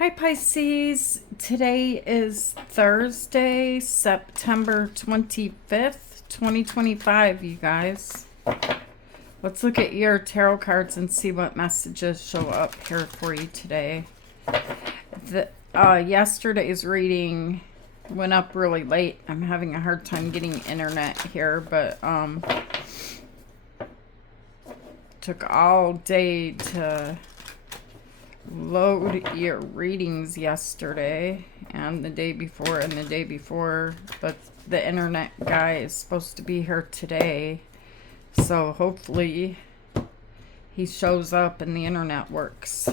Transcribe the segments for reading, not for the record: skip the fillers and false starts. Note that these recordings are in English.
Hi Pisces, today is Thursday, September 25th, 2025, you guys. Let's look at your tarot cards and see what messages show up here for you today. Yesterday's reading went up really late. I'm having a hard time getting internet here, but took all day to load your readings yesterday and the day before, but the internet guy is supposed to be here today, so hopefully he shows up and the internet works.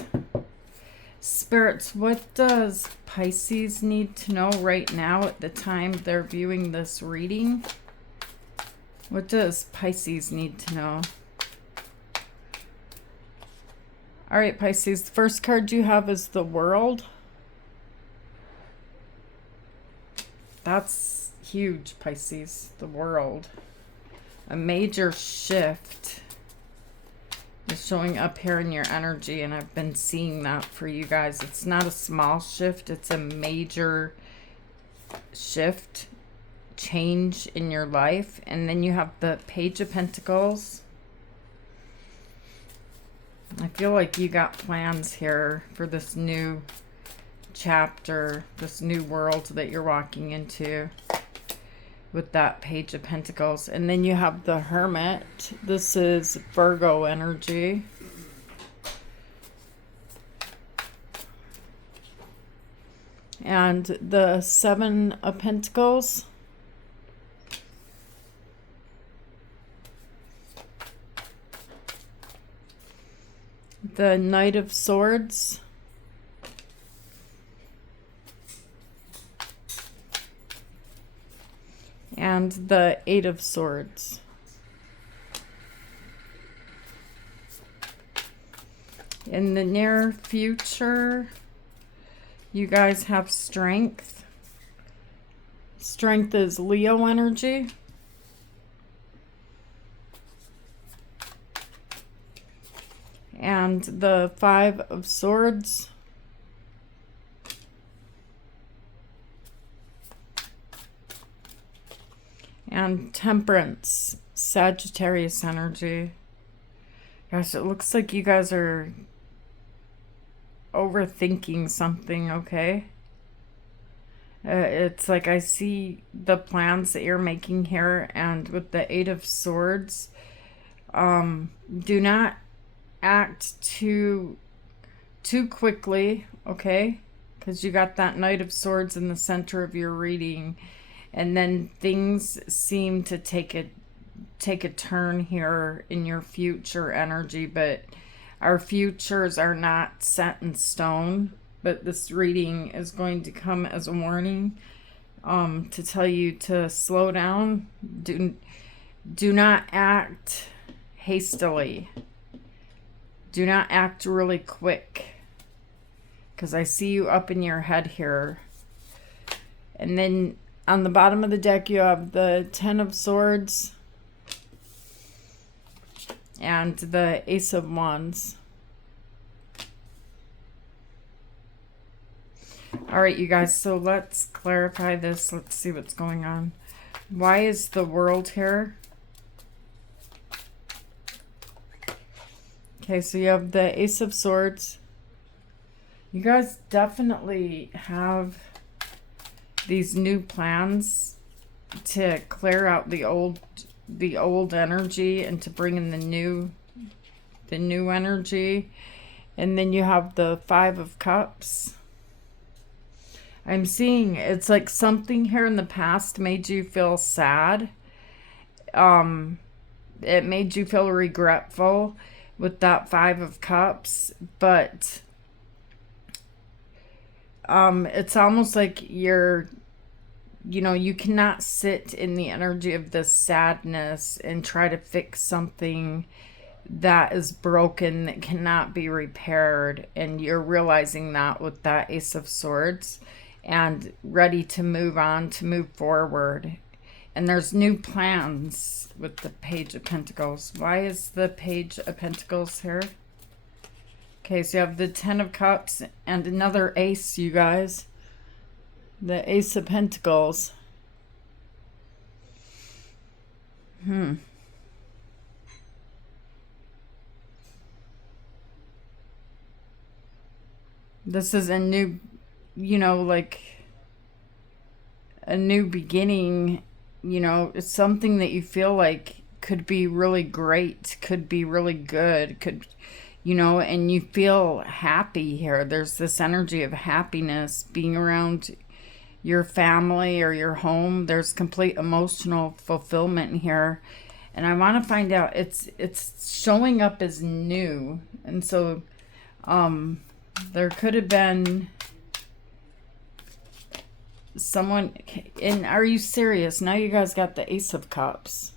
Spirits, what does Pisces need to know right now at the time they're viewing this reading? What does Pisces need to know? All right, Pisces, the first card you have is the World. That's huge, Pisces, the World. A major shift is showing up here in your energy, and I've been seeing that for you guys. It's not a small shift, it's a major shift, change in your life. And then you have the Page of Pentacles. I feel like you got plans here for this new chapter, this new world that you're walking into with that Page of Pentacles. And then you have the Hermit. This is Virgo energy. And the Seven of Pentacles. The Knight of Swords. And the Eight of Swords. In the near future, you guys have Strength. Strength is Leo energy. And the Five of Swords. And Temperance, Sagittarius energy. Gosh, it looks like you guys are overthinking something, okay? It's like I see the plans that you're making here, and with the Eight of Swords, do not act too quickly, okay? Because you got that Knight of Swords in the center of your reading, and then things seem to take a turn here in your future energy. But our futures are not set in stone, but this reading is going to come as a warning to tell you to slow down. Do not act hastily. Do not act really quick, because I see you up in your head here. And then on the bottom of the deck, you have the Ten of Swords and the Ace of Wands. All right, you guys, so let's clarify this. Let's see what's going on. Why is the World here? Okay, so you have the Ace of Swords. You guys definitely have these new plans to clear out the old energy and to bring in the new energy. And then you have the Five of Cups. I'm seeing it's like something here in the past made you feel sad. It made you feel regretful with that Five of Cups, but it's almost like you cannot sit in the energy of this sadness and try to fix something that is broken, that cannot be repaired. And you're realizing that with that Ace of Swords, and ready to move on, to move forward. And there's new plans with the Page of Pentacles. Why is the Page of Pentacles here? Okay, so you have the Ten of Cups and another ace, you guys. The Ace of Pentacles. This is a new, like a new beginning. It's something that you feel like could be really great, could be really good, and you feel happy here. There's this energy of happiness being around your family or your home. There's complete emotional fulfillment here. And I want to find out, it's showing up as new. And so there could have been someone, and are you serious? Now you guys got the Ace of Cups.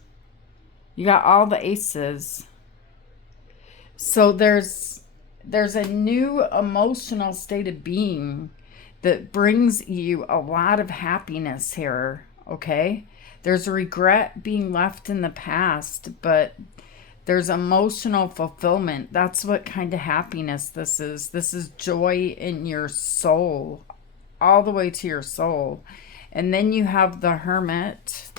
You got all the aces. So there's a new emotional state of being that brings you a lot of happiness here, okay? There's regret being left in the past, but there's emotional fulfillment. That's what kind of happiness this is. This is joy in your soul, all the way to your soul. And then you have the Hermit.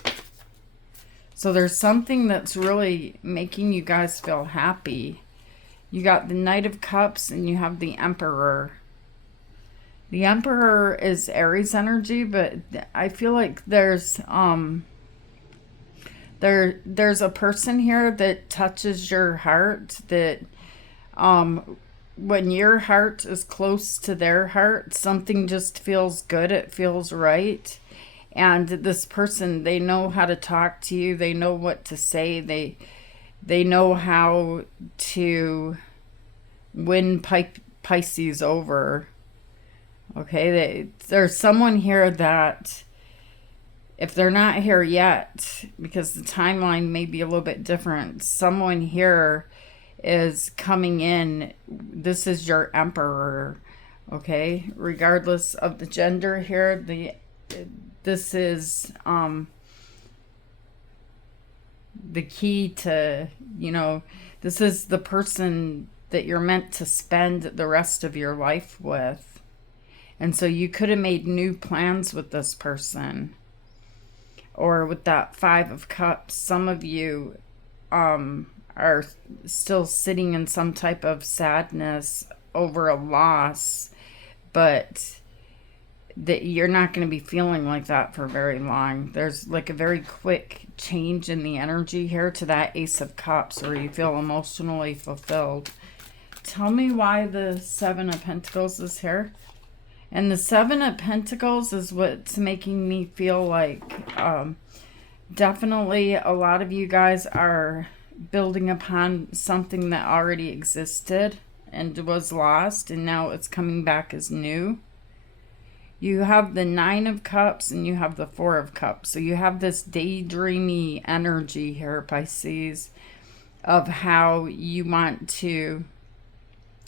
So there's something that's really making you guys feel happy. You got the Knight of Cups and you have the Emperor. The Emperor is Aries energy, but I feel like there's a person here that touches your heart, that when your heart is close to their heart, something just feels good. It feels right. And this person, they know how to talk to you. They know what to say. They know how to win Pisces over. Okay, there's someone here that, if they're not here yet, because the timeline may be a little bit different, someone here is coming in. This is your Emperor, okay? Regardless of the gender here, this is the key to, this is the person that you're meant to spend the rest of your life with. And so you could have made new plans with this person. Or with that Five of Cups, some of you are still sitting in some type of sadness over a loss, but that you're not going to be feeling like that for very long. There's like a very quick change in the energy here to that Ace of Cups, where you feel emotionally fulfilled. Tell me why the Seven of Pentacles is here. And the Seven of Pentacles is what's making me feel like definitely a lot of you guys are building upon something that already existed and was lost, and now it's coming back as new. You have the Nine of Cups and you have the Four of Cups. So you have this daydreamy energy here, Pisces, of how you want to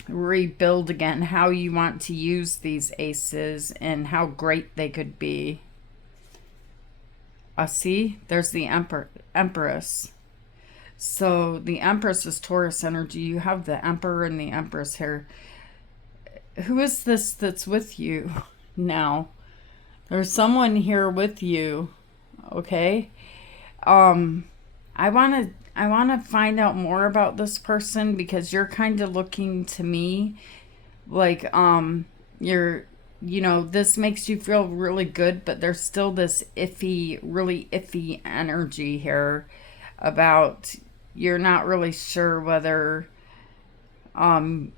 rebuild again, how you want to use these aces and how great they could be. See, there's the Empress. So the Empress is Taurus energy. You have the Emperor and the Empress here. Who is this that's with you now? There's someone here with you, okay? I want to find out more about this person, because you're kind of looking to me like this makes you feel really good, but there's still this really iffy energy here about you're not really sure whether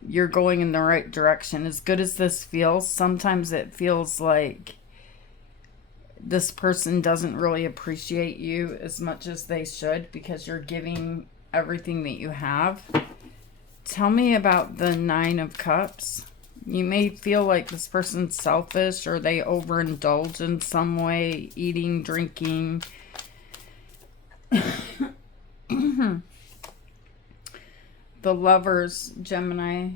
you're going in the right direction. As good as this feels, sometimes it feels like this person doesn't really appreciate you as much as they should, because you're giving everything that you have. Tell me about the Nine of Cups. You may feel like this person's selfish, or they overindulge in some way, eating, drinking. The Lovers, Gemini.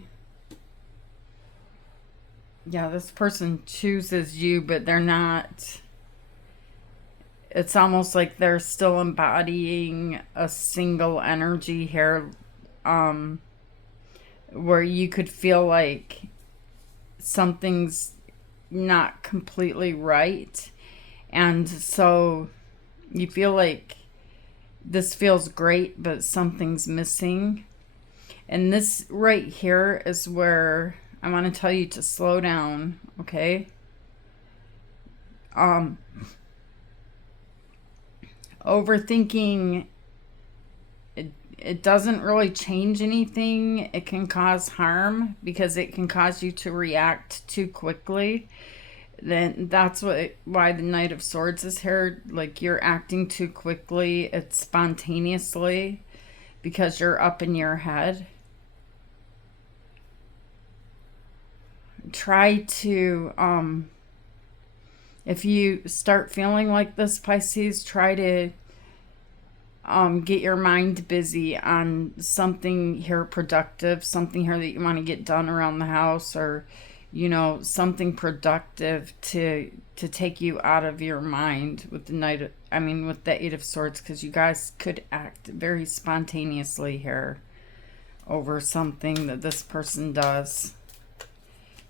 Yeah, this person chooses you, but they're not. It's almost like they're still embodying a single energy here. where you could feel like something's not completely right. And so you feel like this feels great, but something's missing. And this right here is where I want to tell you to slow down, okay? Overthinking, it doesn't really change anything. It can cause harm because it can cause you to react too quickly. Then that's why the Knight of Swords is here. Like, you're acting too quickly. It's spontaneously because you're up in your head. Try to, if you start feeling like this, Pisces, try to get your mind busy on something here productive, something here that you want to get done around the house, or something productive to take you out of your mind with with the Eight of Swords, because you guys could act very spontaneously here over something that this person does.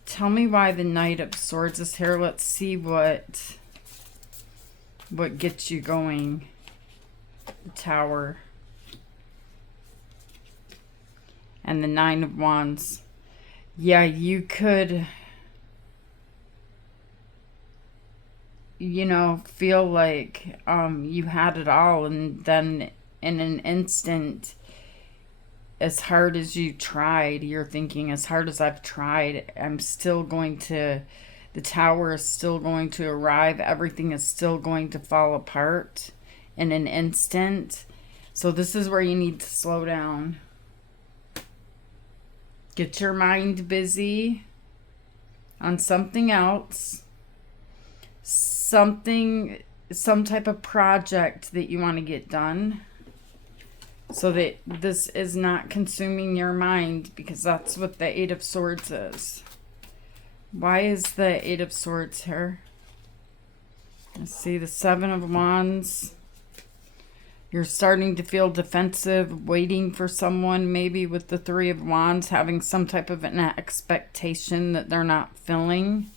Tell me why the Knight of Swords is here. Let's see what gets you going. The Tower. And the Nine of Wands. Yeah, you could, feel like you had it all, and then in an instant, as hard as you tried, you're thinking, as hard as I've tried, the Tower is still going to arrive. Everything is still going to fall apart in an instant. So this is where you need to slow down. Get your mind busy on something else. Some type of project that you want to get done, so that this is not consuming your mind, because that's what the Eight of Swords is. Why is the Eight of Swords here? Let's see, the Seven of Wands. You're starting to feel defensive, waiting for someone, maybe with the Three of Wands, having some type of an expectation that they're not filling.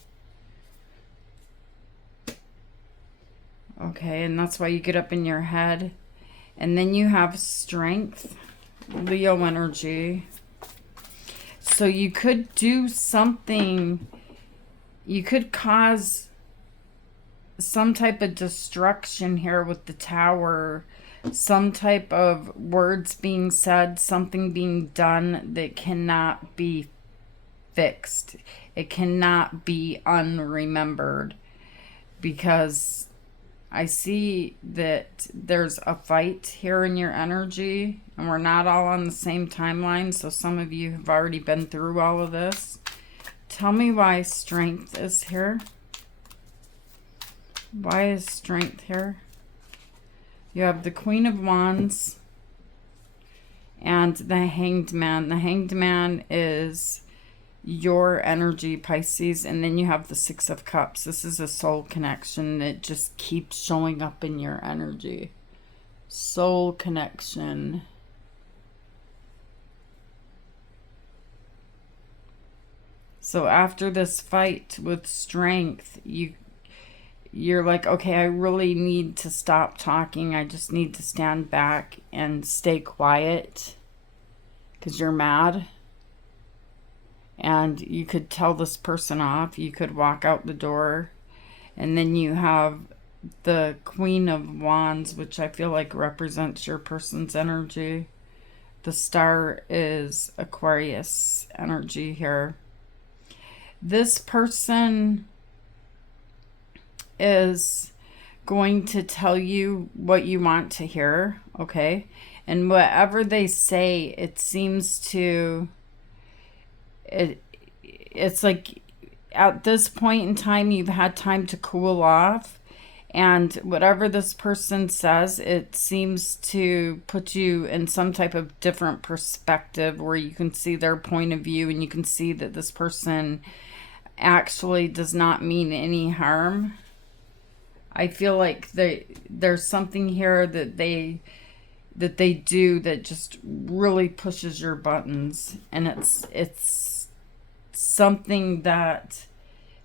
Okay, and that's why you get up in your head. And then you have Strength, Leo energy. So you could do something, you could cause some type of destruction here with the Tower, some type of words being said, something being done that cannot be fixed. It cannot be unremembered, because I see that there's a fight here in your energy, and we're not all on the same timeline, so some of you have already been through all of this. Tell me why Strength is here. Why is Strength here? You have the Queen of Wands and the Hanged Man. The Hanged Man is your energy, Pisces, and then you have the Six of Cups. This is a soul connection that just keeps showing up in your energy. Soul connection. So after this fight with Strength, you're like, okay, I really need to stop talking. I just need to stand back and stay quiet, because you're mad. And you could tell this person off. You could walk out the door. And then you have the Queen of Wands, which I feel like represents your person's energy. The Star is Aquarius energy here. This person is going to tell you what you want to hear, okay? And whatever they say, it seems to... It's like at this point in time, you've had time to cool off, and whatever this person says, it seems to put you in some type of different perspective where you can see their point of view, and you can see that this person actually does not mean any harm. I feel like there's something here that that they do that just really pushes your buttons, and it's something that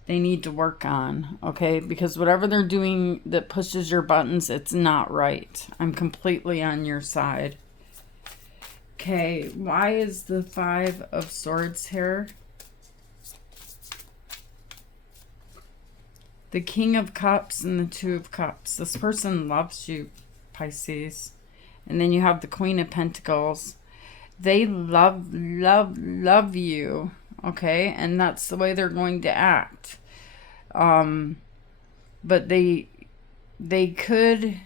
they need to work on, okay? Because whatever they're doing that pushes your buttons, it's not right. I'm completely on your side. Okay, why is the Five of Swords here? The King of Cups and the Two of Cups. This person loves you, Pisces. And then you have the Queen of Pentacles. They love, love, love you. Okay? And that's the way they're going to act. But they could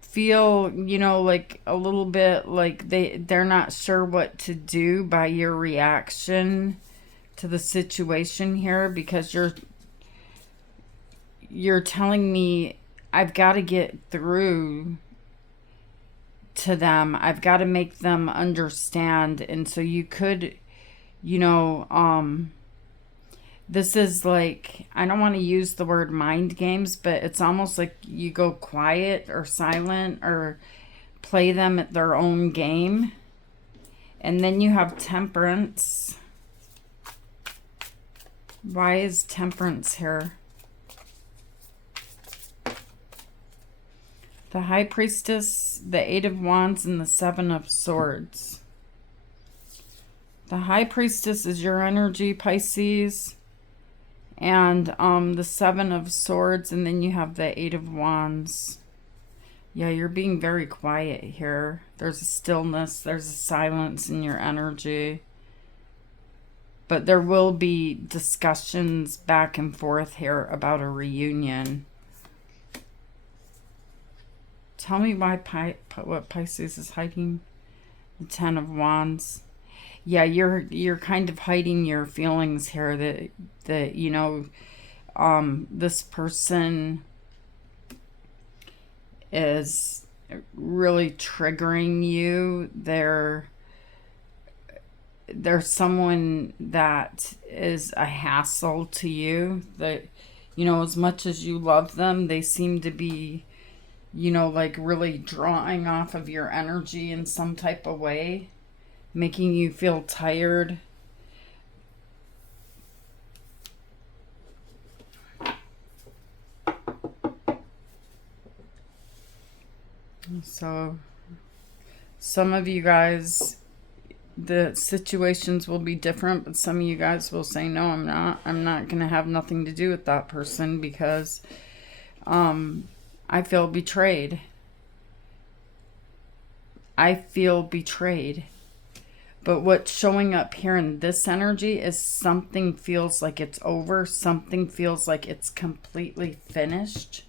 feel, you know, like a little bit like they're not sure what to do by your reaction to the situation here, because you're telling me I've got to get through to them. I've got to make them understand. And so you could, you know, this is like, I don't want to use the word mind games, but it's almost like you go quiet or silent or play them at their own game. And then you have Temperance. Why is Temperance here? The High Priestess, the Eight of Wands, and the Seven of Swords. The High Priestess is your energy, Pisces. And the Seven of Swords, and then you have the Eight of Wands. Yeah, you're being very quiet here. There's a stillness, there's a silence in your energy. But there will be discussions back and forth here about a reunion. Tell me why what Pisces is hiding. The Ten of Wands. Yeah, you're kind of hiding your feelings here. That you know, this person is really triggering you. They're someone that is a hassle to you. That, you know, as much as you love them, they seem to be, you know, like really drawing off of your energy in some type of way, making you feel tired. So some of you guys, the situations will be different, but some of you guys will say, no, I'm not going to have nothing to do with that person because I feel betrayed. I feel betrayed. But what's showing up here in this energy is something feels like it's over. Something feels like it's completely finished.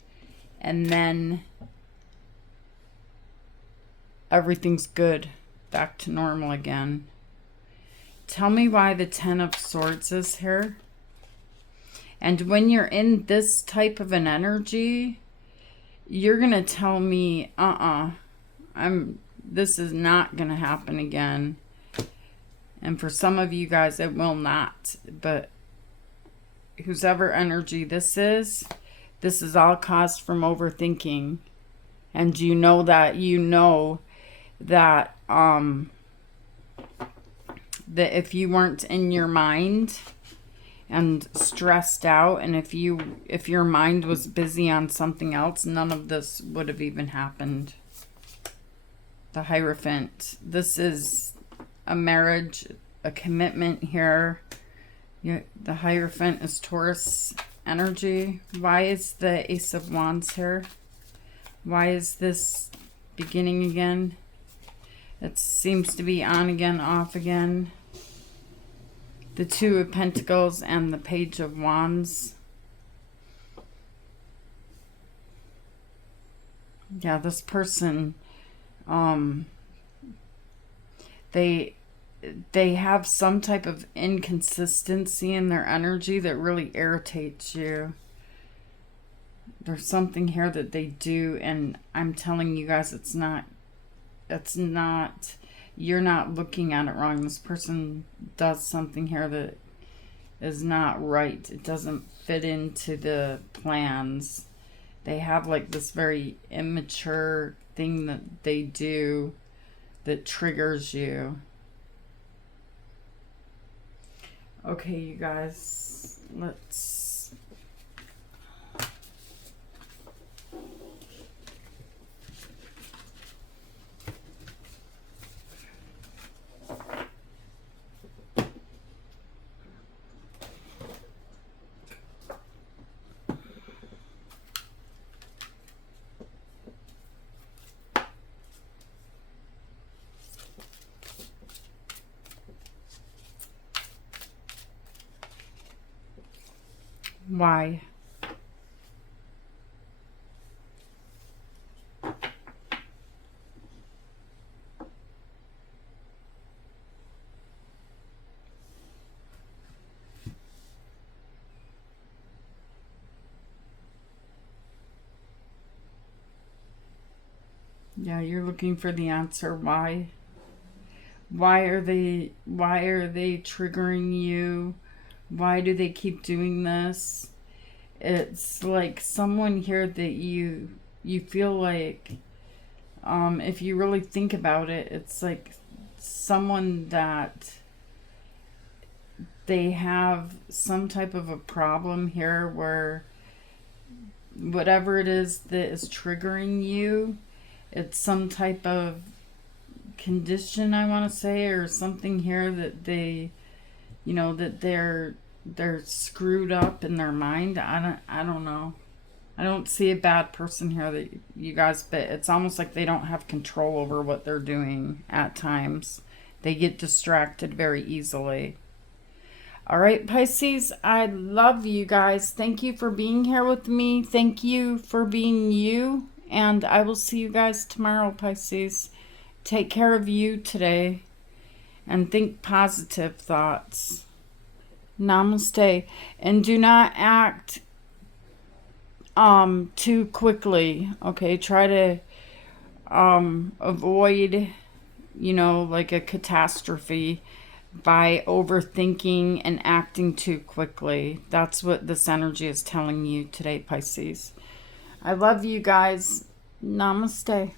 And then everything's good. Back to normal again. Tell me why the Ten of Swords is here. And when you're in this type of an energy, you're going to tell me, this is not going to happen again. And for some of you guys, it will not. But whosever energy this is all caused from overthinking. And you know that that if you weren't in your mind and stressed out, and if your mind was busy on something else, none of this would have even happened. The Hierophant. This is a marriage, a commitment here. The Hierophant is Taurus energy. Why is the Ace of Wands here? Why is this beginning again? It seems to be on again, off again. The Two of Pentacles and the Page of Wands. Yeah, this person, they have some type of inconsistency in their energy that really irritates you. There's something here that they do, and I'm telling you guys, it's not, you're not looking at it wrong. This person does something here that is not right. It doesn't fit into the plans. They have like this very immature thing that they do that triggers you. Okay, you guys, let's... Why? Yeah, you're looking for the answer. Why? Why are they triggering you? Why do they keep doing this? It's like someone here that you feel like, if you really think about it, it's like someone that they have some type of a problem here where whatever it is that is triggering you, it's some type of condition, I want to say, or something here that they, you know, that they're screwed up in their mind. I don't know. I don't see a bad person here, that you guys, but it's almost like they don't have control over what they're doing at times. They get distracted very easily. All right, Pisces, I love you guys. Thank you for being here with me. Thank you for being you. And I will see you guys tomorrow, Pisces. Take care of you today. And think positive thoughts. Namaste. And do not act too quickly. Okay, try to avoid, you know, like a catastrophe by overthinking and acting too quickly. That's what this energy is telling you today, Pisces. I love you guys. Namaste.